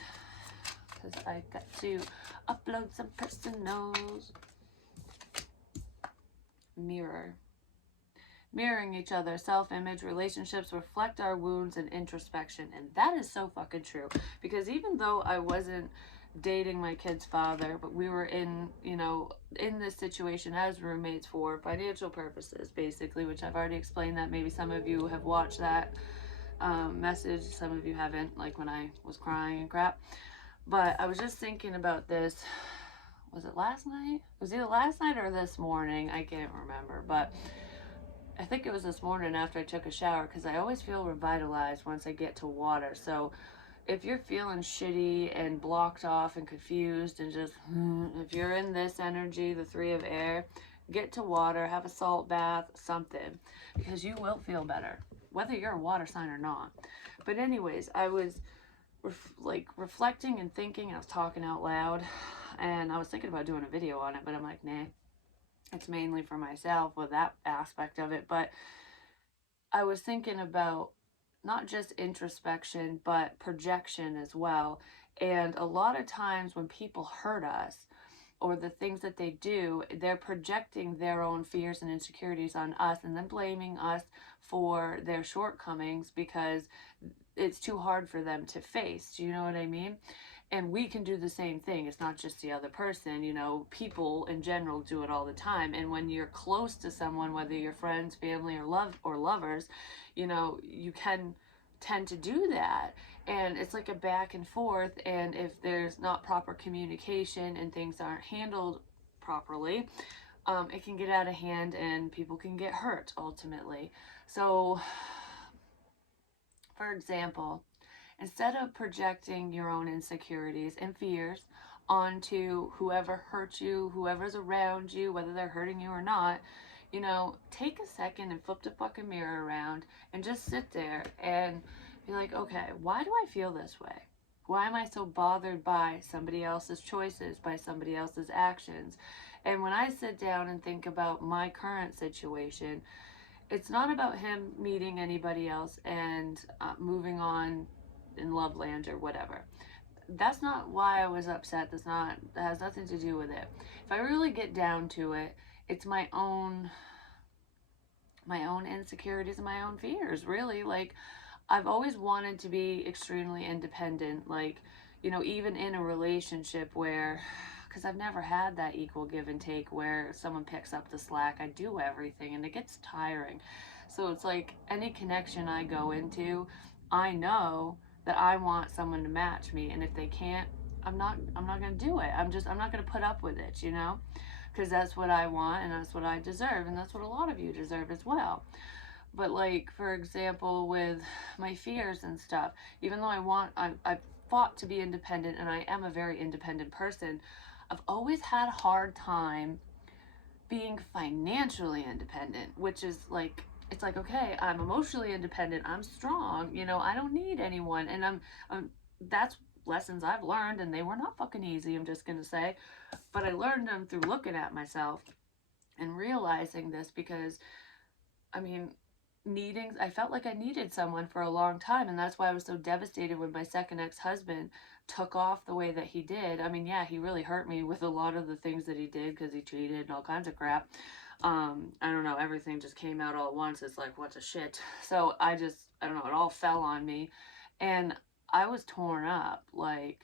Because I got to upload some personals. Mirror. Mirroring each other, self-image, relationships reflect our wounds and introspection. And that is so fucking true. Because even though I wasn't dating my kid's father, but we were in, you know, in this situation as roommates for financial purposes, basically, which I've already explained that. Maybe some of you have watched that message. Some of you haven't, like when I was crying and crap. But I was just thinking about this. Was it last night? It was either last night or this morning. I can't remember. But I think it was this morning after I took a shower, because I always feel revitalized once I get to water. So if you're feeling shitty and blocked off and confused and just, if you're in this energy, the 3 of air, get to water, have a salt bath, something, because you will feel better, whether you're a water sign or not. But anyways, I was reflecting and thinking, I was talking out loud, and I was thinking about doing a video on it, but I'm like, nah, it's mainly for myself with that aspect of it. But I was thinking about not just introspection, but projection as well. And a lot of times when people hurt us, or the things that they do, they're projecting their own fears and insecurities on us, and then blaming us for their shortcomings because it's too hard for them to face. Do you know what I mean? And we can do the same thing. It's not just the other person, you know, people in general do it all the time. And when you're close to someone, whether you're friends, family, or lovers, you know, you can tend to do that, and it's like a back and forth, and if there's not proper communication and things aren't handled properly, it can get out of hand and people can get hurt ultimately. So, for example, instead of projecting your own insecurities and fears onto whoever hurt you, whoever's around you, whether they're hurting you or not, take a second and flip the fucking mirror around and just sit there and be like, okay, why do I feel this way? Why am I so bothered by somebody else's choices, by somebody else's actions? And when I sit down and think about my current situation, it's not about him meeting anybody else and moving on in love land or whatever. That's not why I was upset. That has nothing to do with it. If I really get down to it, it's my own insecurities and my own fears, really. Like, I've always wanted to be extremely independent, like, even in a relationship where, because I've never had that equal give and take where someone picks up the slack. I do everything and it gets tiring. So it's like any connection I go into, I know that I want someone to match me, and if they can't, I'm not going to do it. I'm not going to put up with it, because that's what I want and that's what I deserve, and that's what a lot of you deserve as well. But like, for example, with my fears and stuff, even though I've fought to be independent, and I am a very independent person, I've always had a hard time being financially independent, which is like, it's like, okay, I'm emotionally independent, I'm strong, I don't need anyone. And that's lessons I've learned, and they were not fucking easy, I'm just gonna say. But I learned them through looking at myself and realizing this, because I mean, I felt like I needed someone for a long time, and that's why I was so devastated when my second ex-husband took off the way that he did. I mean, yeah, he really hurt me with a lot of the things that he did, because he cheated and all kinds of crap. I don't know, everything just came out all at once. It's like, what the shit? So I don't know, it all fell on me, and I was torn up, like,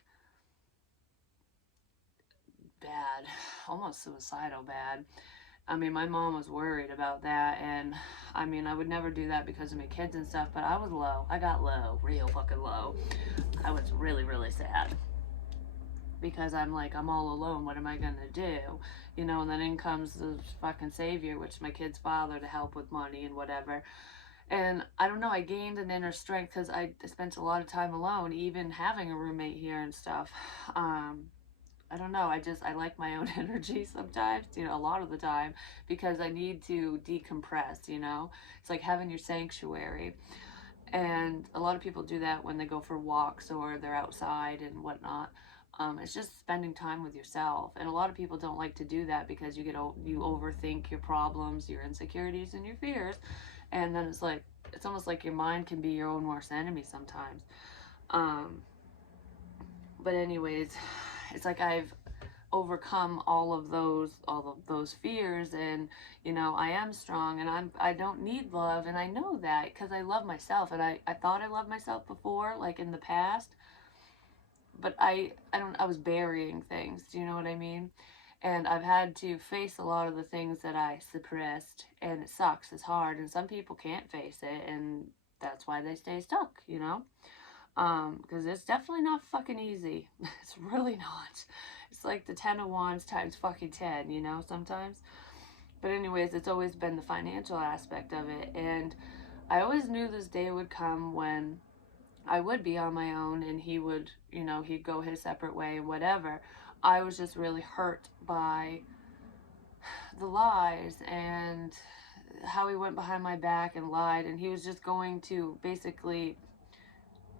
bad, almost suicidal bad. I mean, my mom was worried about that, and I mean, I would never do that because of my kids and stuff, but I was low. I got low, real fucking low. I was really, really sad, because I'm like, I'm all alone. What am I gonna do? And then in comes the fucking savior, which is my kid's father, to help with money and whatever. And I don't know, I gained an inner strength because I spent a lot of time alone, even having a roommate here and stuff. I don't know. I like my own energy sometimes, a lot of the time, because I need to decompress. It's like having your sanctuary. And a lot of people do that when they go for walks or they're outside and whatnot. It's just spending time with yourself. And a lot of people don't like to do that because you overthink your problems, your insecurities, and your fears. And then it's almost like your mind can be your own worst enemy sometimes. But anyways, it's like I've overcome all of those fears, and I am strong, and I don't need love, and I know that because I love myself, and I thought I loved myself before, like in the past, but I was burying things, do you know what I mean? And I've had to face a lot of the things that I suppressed, and it sucks, it's hard, and some people can't face it, and that's why they stay stuck, because it's definitely not fucking easy. It's really not. It's like the 10 of wands times fucking 10, sometimes. But anyways, it's always been the financial aspect of it, and I always knew this day would come when I would be on my own, and he would, he'd go his separate way and whatever. I was just really hurt by the lies and how he went behind my back and lied, and he was just going to basically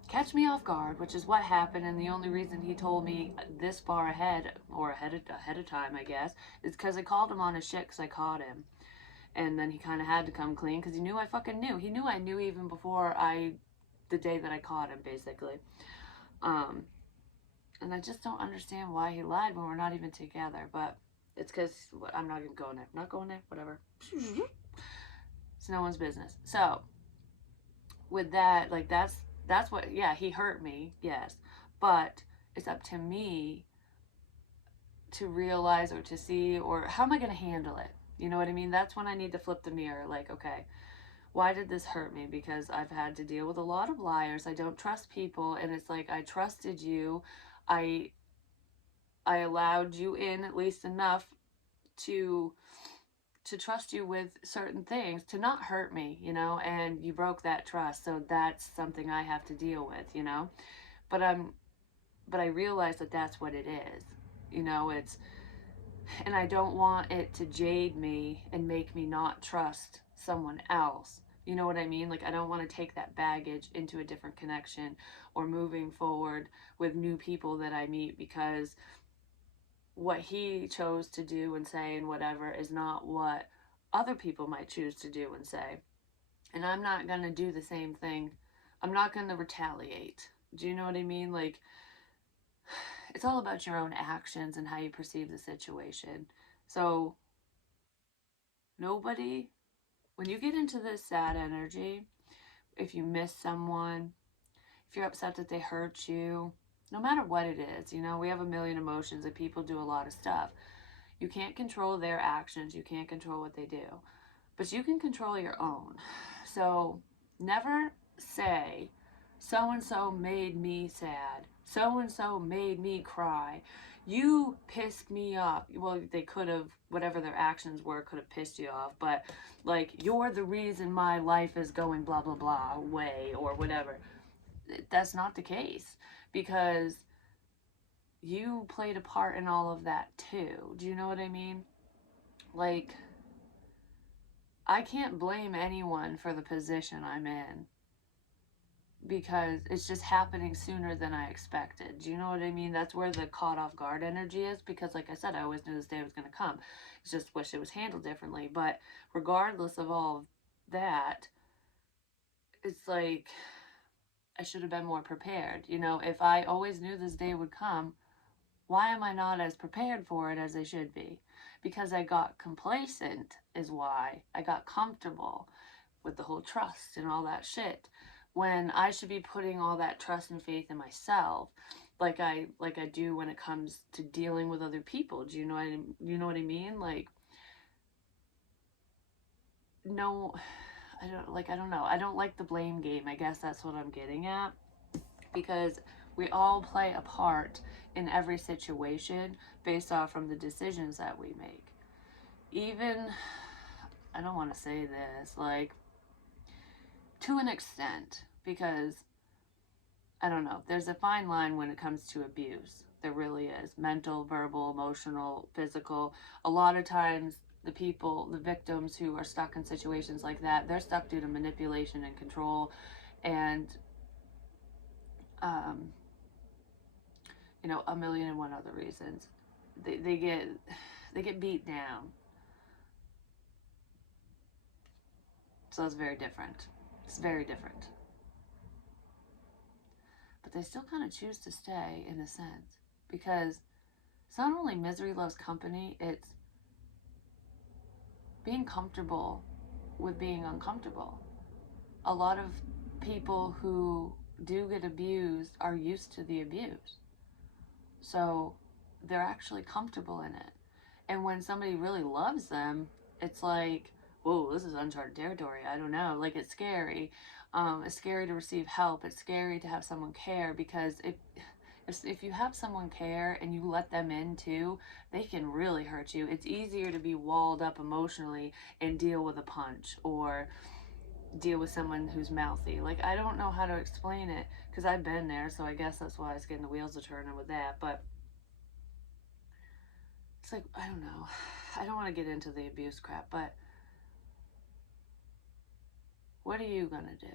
catch me off guard, which is what happened. And the only reason he told me this far ahead, or ahead of time, I guess, is because I called him on his shit because I caught him. And then he kind of had to come clean because he knew I fucking knew. He knew I knew even before the day that I caught him, basically. And I just don't understand why he lied when we're not even together. But it's because I'm not even going there. Not going there. Whatever. It's no one's business. So with that, like, that's what, yeah, he hurt me, yes, but it's up to me to realize or to see, or how am I going to handle it? You know what I mean? That's when I need to flip the mirror, like, okay, why did this hurt me? Because I've had to deal with a lot of liars. I don't trust people, and it's like, I trusted you. I allowed you in at least enough to trust you with certain things, to not hurt me, you know, and you broke that trust. So that's something I have to deal with, you know. But I realize that that's what it is. You know, it's, and I don't want it to jade me and make me not trust someone else. You know what I mean? Like, I don't want to take that baggage into a different connection or moving forward with new people that I meet, because what he chose to do and say and whatever is not what other people might choose to do and say. And I'm not going to do the same thing. I'm not going to retaliate. Do you know what I mean? Like, it's all about your own actions and how you perceive the situation. So, nobody, when you get into this sad energy, if you miss someone, if you're upset that they hurt you, no matter what it is, you know, we have a million emotions and people do a lot of stuff. You can't control their actions, you can't control what they do, but you can control your own. So never say, so and so made me sad, so and so made me cry, you pissed me off. Well, they could have, whatever their actions were could have pissed you off, but like, you're the reason my life is going blah blah blah way or whatever. That's not the case, because you played a part in all of that too. Do you know what I mean? Like, I can't blame anyone for the position I'm in, because it's just happening sooner than I expected. Do you know what I mean? That's where the caught off guard energy is, because like I said, I always knew this day was going to come. It's just wish it was handled differently. But regardless of all of that, it's like, I should have been more prepared. You know, if I always knew this day would come, why am I not as prepared for it as I should be? Because I got complacent, is why. I got comfortable with the whole trust and all that shit, when I should be putting all that trust and faith in myself, like I do when it comes to dealing with other people. Do you know what I mean? Like, no, I don't know. I don't like the blame game. I guess that's what I'm getting at, because we all play a part in every situation based off from the decisions that we make. Even, I don't want to say this, like, to an extent, because I don't know, there's a fine line when it comes to abuse. There really is. Mental, verbal, emotional, physical. A lot of times, the people, the victims who are stuck in situations like that, they're stuck due to manipulation and control, and um, you know, a million and one other reasons. They get beat down. So it's very different. It's very different. But they still kind of choose to stay in a sense, because it's not only misery loves company, it's being comfortable with being uncomfortable. A lot of people who do get abused are used to the abuse. So they're actually comfortable in it. And when somebody really loves them, it's like, whoa, this is uncharted territory. I don't know. Like, it's scary. It's scary to receive help. It's scary to have someone care, because if you have someone care and you let them in too, they can really hurt you. It's easier to be walled up emotionally and deal with a punch, or deal with someone who's mouthy. Like, I don't know how to explain it, because I've been there, so I guess that's why it's getting the wheels a turning with that. But it's like, I don't know. I don't want to get into the abuse crap, but what are you going to do?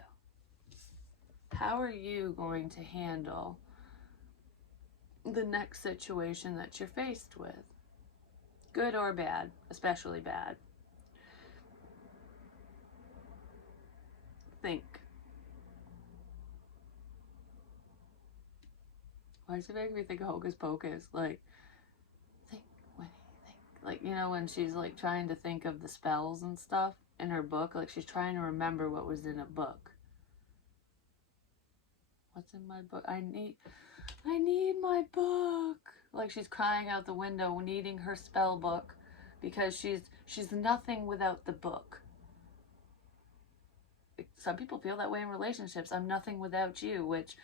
How are you going to handle the next situation that you're faced with? Good or bad, especially bad. Think. Why does it make me think of Hocus Pocus? Like, think, Winnie, think. Like, you know, when she's like trying to think of the spells and stuff in her book, like she's trying to remember what was in a book. What's in my book? I need my book. Like, she's crying out the window, needing her spell book, because she's nothing without the book. some people feel that way in relationships. I'm nothing without you, which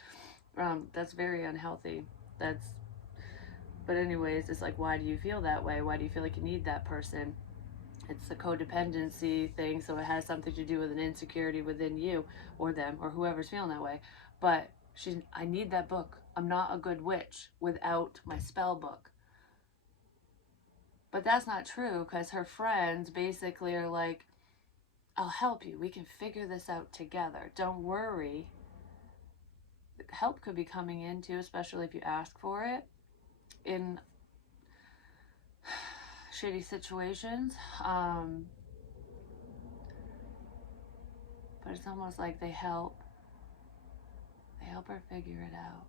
that's very unhealthy. But anyways, it's like, why do you feel that way? Why do you feel like you need that person? It's a codependency thing, so it has something to do with an insecurity within you or them or whoever's feeling that way. But I need that book. I'm not a good witch without my spell book. But that's not true, because her friends basically are like, I'll help you. We can figure this out together. Don't worry. Help could be coming in too, especially if you ask for it in shitty situations. But it's almost like they help her figure it out.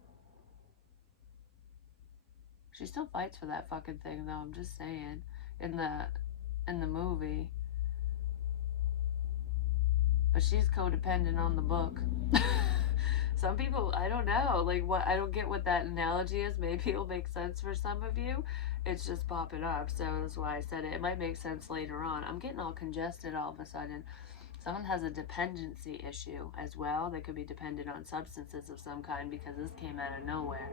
She still fights for that fucking thing, though. I'm just saying, in the movie. But she's codependent on the book. Some people, I don't know, like, what, I don't get what that analogy is. Maybe it'll make sense for some of you. It's just popping up, so that's why I said it. It might make sense later on. I'm getting all congested all of a sudden. Someone has a dependency issue as well. They could be dependent on substances of some kind, because this came out of nowhere.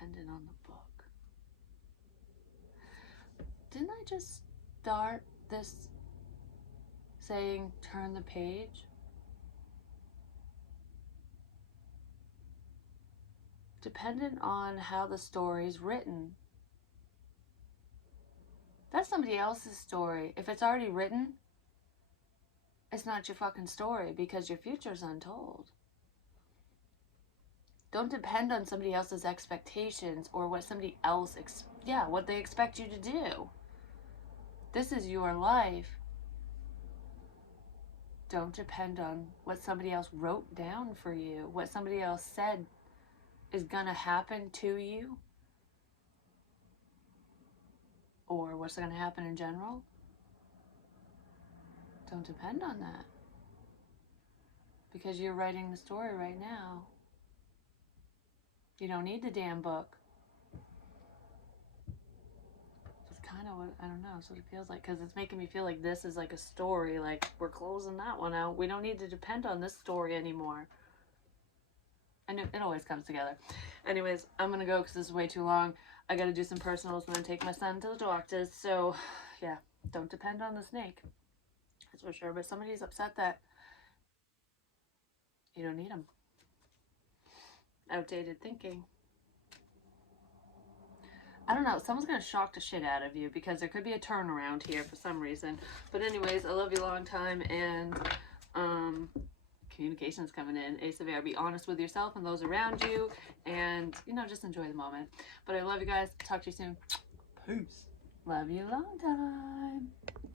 Dependent on the book. Didn't I just start this saying, turn the page? Dependent on how the story's written. That's somebody else's story. If it's already written, it's not your fucking story, because your future's untold. Don't depend on somebody else's expectations or what somebody else, what they expect you to do. This is your life. Don't depend on what somebody else wrote down for you, what somebody else said is gonna happen to you, or what's gonna happen in general. Don't depend on that, because you're writing the story right now. You don't need the damn book. It's kind of what, I don't know, it's what it feels like, because it's making me feel like this is like a story, like we're closing that one out. We don't need to depend on this story anymore. And it always comes together. Anyways, I'm gonna go because this is way too long. I gotta do some personals and then take my son to the doctor's. So yeah, don't depend on the snake, that's for sure. But somebody's upset that you don't need them. Outdated thinking. I don't know, someone's gonna shock the shit out of you, because there could be a turnaround here for some reason. But anyways, I love you long time, and communication's coming in. Ace of Air. Be honest with yourself and those around you, and just enjoy the moment. But I love you guys. Talk to you soon. Peace. Love you long time.